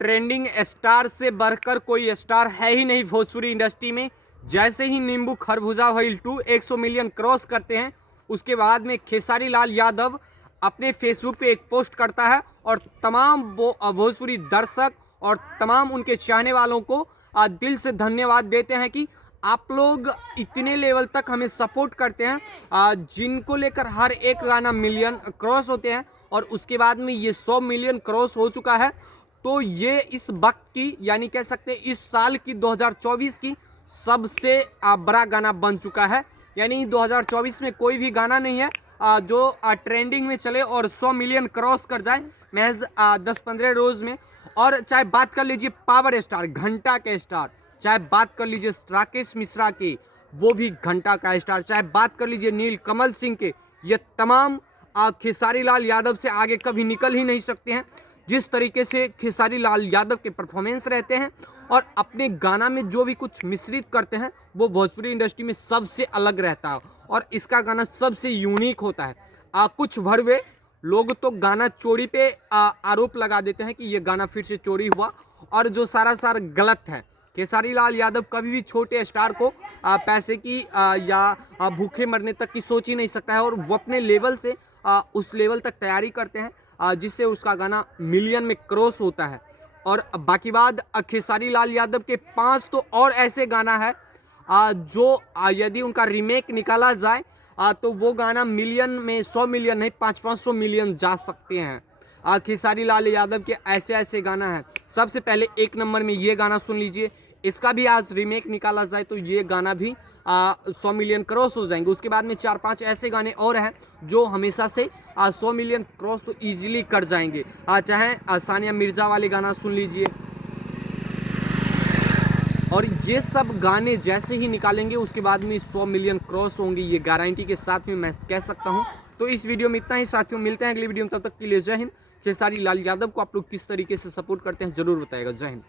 Trending star से बढ़कर कोई स्टार है ही नहीं भोजपुरी इंडस्ट्री में। जैसे ही नींबू खरबूजा व्हील 2 100 मिलियन क्रॉस करते हैं, उसके बाद में खेसारी लाल यादव अपने फेसबुक पे एक पोस्ट करता है और तमाम भोजपुरी दर्शक और तमाम उनके चाहने वालों को दिल से धन्यवाद देते हैं कि आप लोग इतने लेवल तक हमें सपोर्ट करते हैं, जिनको लेकर हर एक गाना मिलियन क्रॉस होते हैं और उसके बाद में ये 100 मिलियन क्रॉस हो चुका है। तो ये इस वक्त की यानी कह सकते हैं इस साल की 2024 की सबसे बड़ा गाना बन चुका है। यानी 2024 में कोई भी गाना नहीं है जो ट्रेंडिंग में चले और 100 मिलियन क्रॉस कर जाए महज 10-15 रोज़ में। और चाहे बात कर लीजिए पावर स्टार, घंटा के स्टार, चाहे बात कर लीजिए राकेश मिश्रा के, वो भी घंटा का स्टार, चाहे बात कर लीजिए नील कमल सिंह के, ये तमाम खेसारी लाल यादव से आगे कभी निकल ही नहीं सकते हैं। जिस तरीके से खेसारी लाल यादव के परफॉर्मेंस रहते हैं और अपने गाना में जो भी कुछ मिश्रित करते हैं वो भोजपुरी इंडस्ट्री में सबसे अलग रहता है और इसका गाना सबसे यूनिक होता है। कुछ भरवे लोग तो गाना चोरी पे आरोप लगा देते हैं कि ये गाना फिर से चोरी हुआ, और जो सारा गलत है। खेसारी लाल यादव कभी भी छोटे स्टार को पैसे की या भूखे मरने तक की सोच ही नहीं सकता है और वो अपने लेवल से उस लेवल तक तैयारी करते हैं जिससे उसका गाना मिलियन में क्रॉस होता है। और बाकी बात खेसारी लाल यादव के 5 तो और ऐसे गाना है जो यदि उनका रीमेक निकाला जाए तो वो गाना मिलियन में 100 मिलियन नहीं 500-500 मिलियन जा सकते हैं। खेसारी लाल यादव के ऐसे गाना है। सबसे पहले 1 नंबर में ये गाना सुन लीजिए, इसका भी आज रीमेक निकाला जाए तो ये गाना भी 100 मिलियन क्रॉस हो जाएंगे। उसके बाद में 4-5 ऐसे गाने और हैं जो हमेशा से 100 मिलियन क्रॉस तो इजीली कर जाएंगे। चाहे सानिया मिर्जा वाले गाना सुन लीजिए, और ये सब गाने जैसे ही निकालेंगे उसके बाद में 100 मिलियन क्रॉस होंगे, ये गारंटी के साथ में मैं कह सकता हूँ। तो इस वीडियो में इतना ही साथियों, मिलते हैं अगली वीडियो में, तब तक के लिए जय हिंद। खेसारी लाल यादव को आप लोग किस तरीके से सपोर्ट करते हैं ज़रूर बताएगा। जय हिंद।